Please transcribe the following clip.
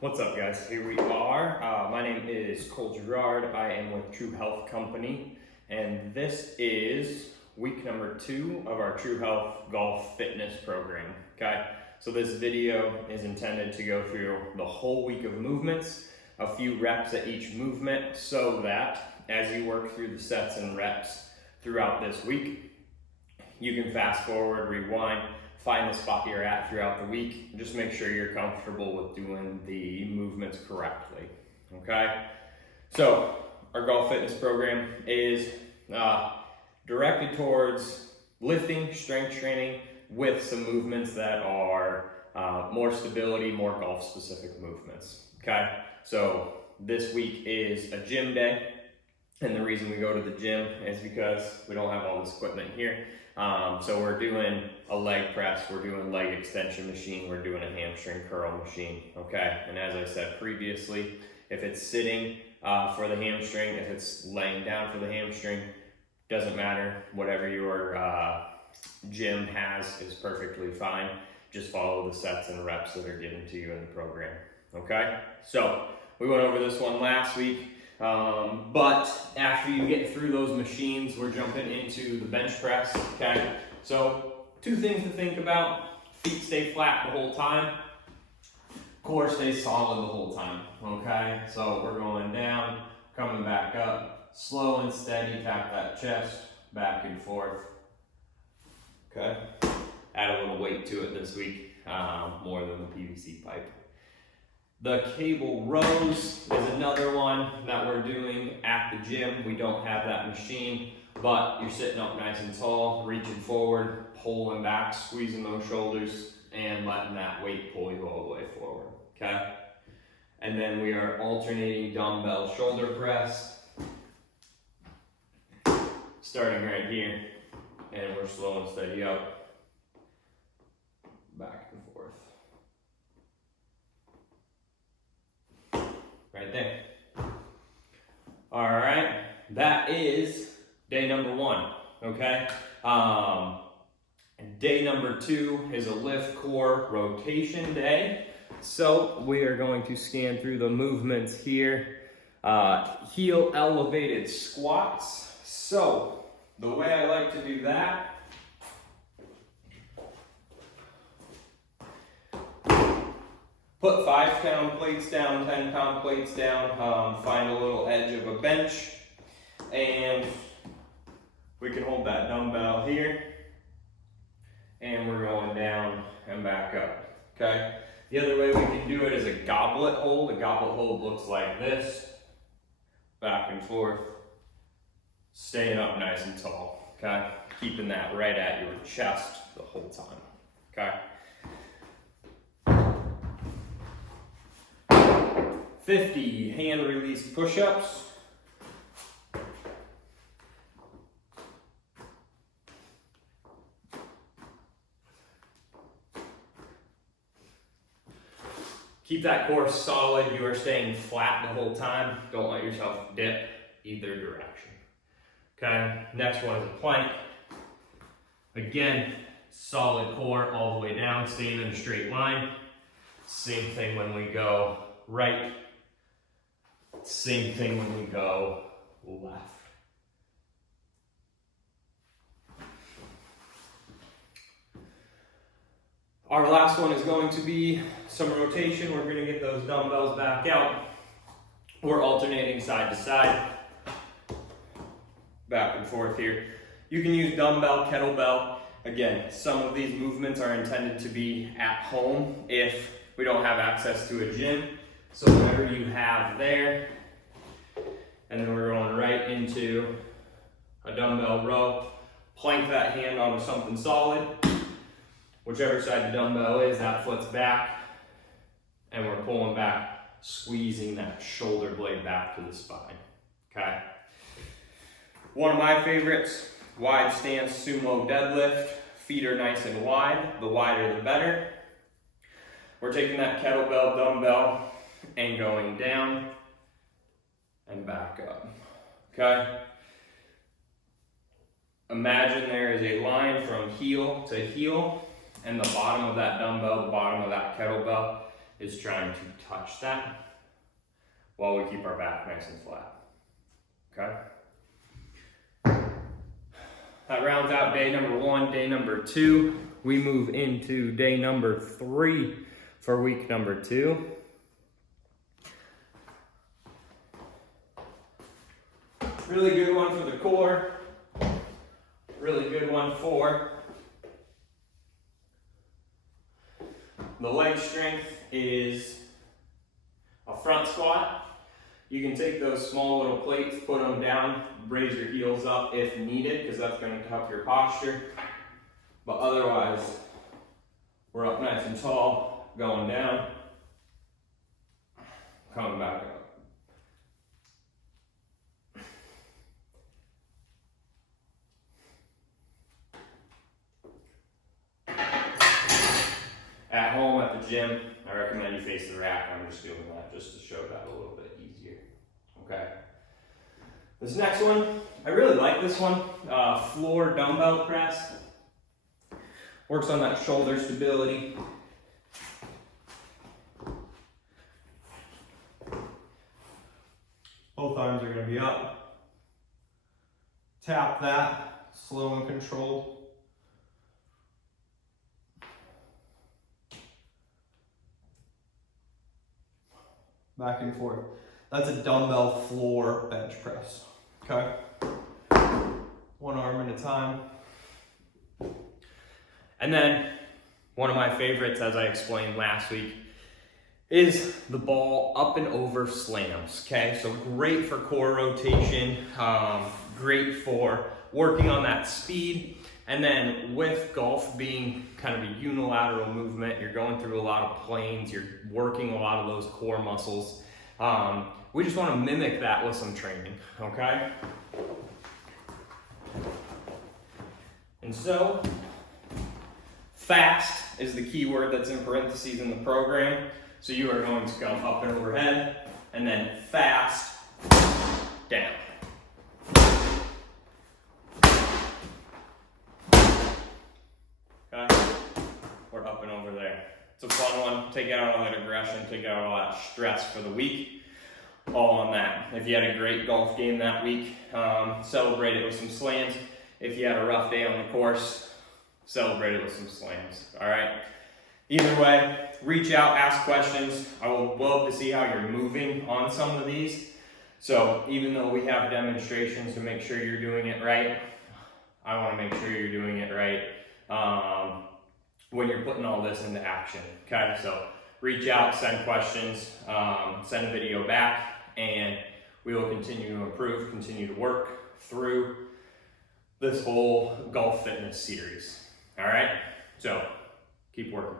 What's up, guys? Here we are. My name is Cole Gerard. I am with True Health Company, and this is week number 2 of our True Health Golf Fitness program. Okay, so this video is intended to go through the whole week of movements, a few reps at each movement, so that as you work through the sets and reps throughout this week, you can fast forward, rewind, find the spot you're at throughout the week. Just make sure you're comfortable with doing the movements correctly, okay? So our golf fitness program is directed towards lifting, strength training with some movements that are more stability, more golf specific movements, okay? So this week is a gym day. And the reason we go to the gym is because we don't have all this equipment here. So we're doing a leg press, we're doing leg extension machine, we're doing a hamstring curl machine, okay? And as I said previously, if it's sitting for the hamstring, if it's laying down for the hamstring, doesn't matter. Whatever your gym has is perfectly fine. Just follow the sets and reps that are given to you in the program, okay? So we went over this one last week. But after you get through those machines, we're jumping into the bench press, okay? So 2 things to think about. Feet stay flat the whole time. Core stays solid the whole time, okay? So we're going down, coming back up, slow and steady, tap that chest, back and forth, okay? Add a little weight to it this week, more than the PVC pipe. The cable rows is another one that we're doing at the gym. We don't have that machine, but you're sitting up nice and tall, reaching forward, pulling back, squeezing those shoulders, and letting that weight pull you all the way forward, okay? And then we are alternating dumbbell shoulder press, starting right here, and we're slow and steady up, back and forth. Right there. All right, that is day number 1, okay? Day number 2 is a lift core rotation day. So we are going to scan through the movements here. Heel elevated squats. So the way I like to do that, put 5-pound plates down, 10-pound plates down, find a little edge of a bench, and we can hold that dumbbell here, and we're going down and back up, okay? The other way we can do it is a goblet hold. A goblet hold looks like this, back and forth, staying up nice and tall, okay? Keeping that right at your chest the whole time, okay? 50 hand release push-ups. Keep that core solid. You are staying flat the whole time. Don't let yourself dip either direction. Okay, next one is a plank. Again, solid core all the way down, staying in a straight line. Same thing when we go right. Same thing when we go left. Our last one is going to be some rotation. We're going to get those dumbbells back out. We're alternating side to side, back and forth here. You can use dumbbell, kettlebell. Again, some of these movements are intended to be at home if we don't have access to a gym. So whatever you have there, and then we're going right into a dumbbell row. Plank that hand onto something solid. Whichever side the dumbbell is, that foot's back, and we're pulling back, squeezing that shoulder blade back to the spine, okay? One of my favorites, wide stance sumo deadlift. Feet are nice and wide. The wider the better. We're taking that kettlebell dumbbell and going down and back up, okay? Imagine there is a line from heel to heel, and the bottom of that dumbbell, the bottom of that kettlebell is trying to touch that while we keep our back nice and flat, okay? That rounds out day number 1. Day number 2, we move into day number 3 for week number 2. Really good one for the core. Really good one for the leg strength is a front squat. You can take those small little plates, put them down, raise your heels up if needed, because that's going to help your posture. But otherwise, we're up nice and tall, going down, coming back up. At home, at the gym, I recommend you face the rack. I'm just doing that just to show that a little bit easier. Okay. This next one, I really like this one. Floor dumbbell press. Works on that shoulder stability. Both arms are going to be up. Tap that, slow and controlled. Back and forth. That's a dumbbell floor bench press, okay? One arm at a time. And then, one of my favorites, as I explained last week, is the ball up and over slams, okay? So great for core rotation, great for working on that speed. And then with golf being kind of a unilateral movement, you're going through a lot of planes, you're working a lot of those core muscles. We just want to mimic that with some training, okay? And so, fast is the key word that's in parentheses in the program. So you are going to come up and overhead, and then fast, down. Okay, we're up and over there. It's a fun one. Take out all that aggression, take out all that stress for the week. All on that. If you had a great golf game that week, celebrate it with some slams. If you had a rough day on the course, celebrate it with some slams. All right. Either way, reach out, ask questions. I would love to see how you're moving on some of these. So even though we have demonstrations to make sure you're doing it right, I want to make sure you're doing it right when you're putting all this into action. Okay, so reach out, send questions, send a video back, and we will continue to improve, continue to work through this whole golf fitness series. All right, so keep working.